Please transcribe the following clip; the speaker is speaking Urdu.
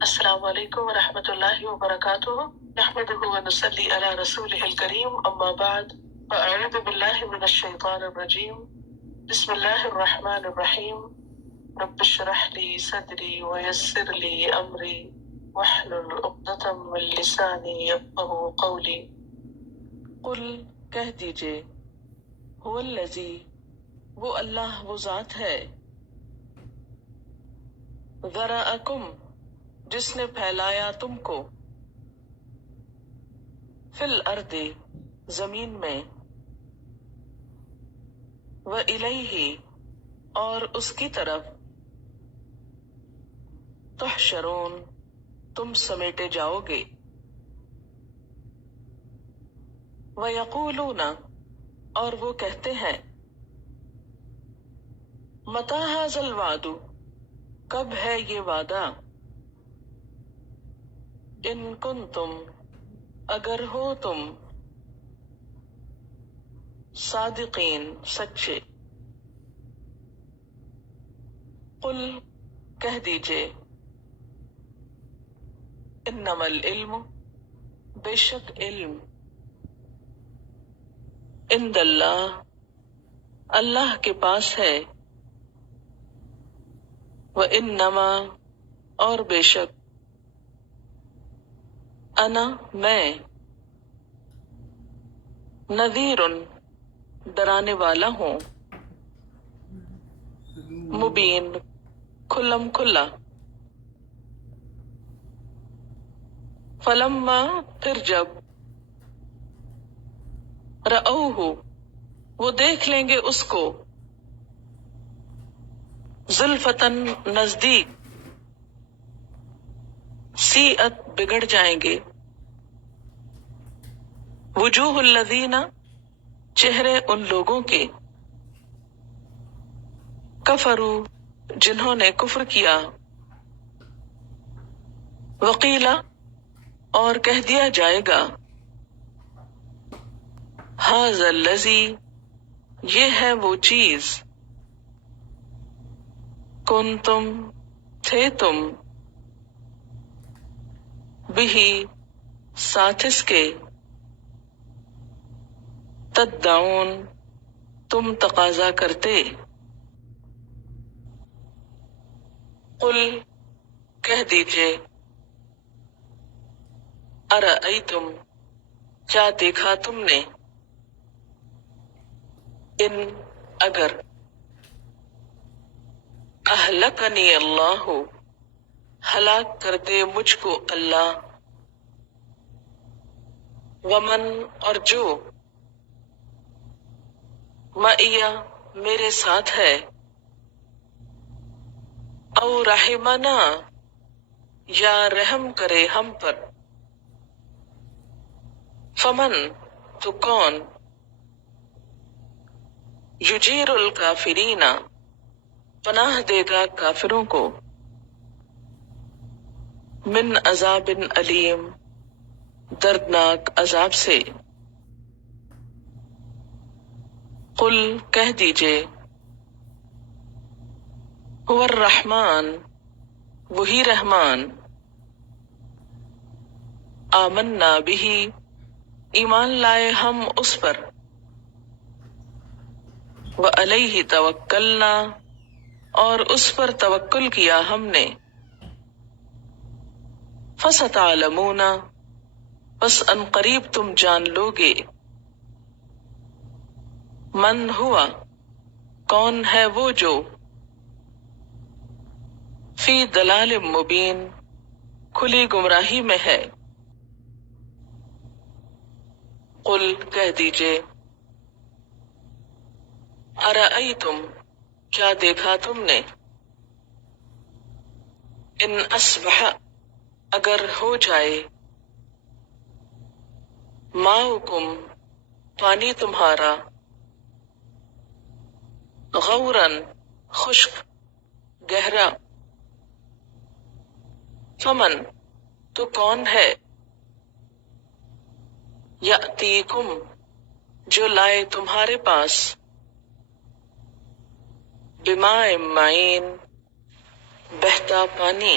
السلام علیکم ورحمۃ اللہ وبرکاتہ، نحمده ونصلی علی رسولہ الکریم، اما بعد، فاعوذ باللہ من الشیطان الرجیم، بسم اللہ الرحمن الرحیم، رب اشرح لی صدری ویسر لی امری واحلل عقدۃ من لسانی یفقہوا قولی۔ قل کہہ دیجئے، هو الذی، وہ اللہ وہ ذات ہے، ذرأکم، جس نے پھیلایا تم کو، فی الارض، زمین میں، وإلیہ، اور اس کی طرف، تحشرون، تم سمیٹے جاؤ گے، ویقولون، اور وہ کہتے ہیں، متی ھذا الوعد، کب ہے یہ وعدہ، ان کنتم، اگر ہو تم، صادقین، سچے۔ قل کہہ دیجئے، انما العلم، بے شک علم، عند اللہ، اللہ کے پاس ہے، وانما، اور بے شک، انا، میں، نذیر، ڈرانے والا ہوں، مبین، کھلم کھلا۔ فلما، پھر جب، رأوہ، وہ دیکھ لیں گے اس کو، زلفتن، نزدیک، سیئت، بگڑ جائیں گے، وجوہ الذین، چہرے ان لوگوں کے، کفروا، جنہوں نے کفر کیا، وقیلا، اور کہہ دیا جائے گا، ھذا الذی، یہ ہے وہ چیز، کنتم، تھے تم، بہ، ساتھ اس کے، تدعون، تم تقاضا کرتے۔ قل کہہ دیجئے، ارأیتم، کیا دیکھا تم نے، ان، اگر، اہلکنی اللہ، ہلاک کر دے مجھ کو اللہ، ومن، اور جو، معیہ، میرے ساتھ ہے، او رحمنا، یا رحم کرے ہم پر، فمن، تو کون، یجیر الکافرین، پناہ دے گا کافروں کو، من عذاب علیم، دردناک عذاب سے۔ قل کہہ دیجئے، هو الرحمن، وہی رحمان، آمنا بہ، ایمان لائے ہم اس پر، وعلیہ توکلنا، اور اس پر توکل کیا ہم نے، فستعلمون، پس ان قریب تم جان لوگے، من ہوا، کون ہے وہ جو، فی دلال مبین، کھلی گمراہی میں ہے۔ قل کہہ دیجئے، ارأیتم، کیا دیکھا تم نے، ان اصبح، اگر ہو جائے، ماؤکم، پانی تمہارا، غورن، خشک، گہرا، فمن، تو کون ہے، یأتیکم، جو لائے تمہارے پاس، بماء معین، بہتا پانی،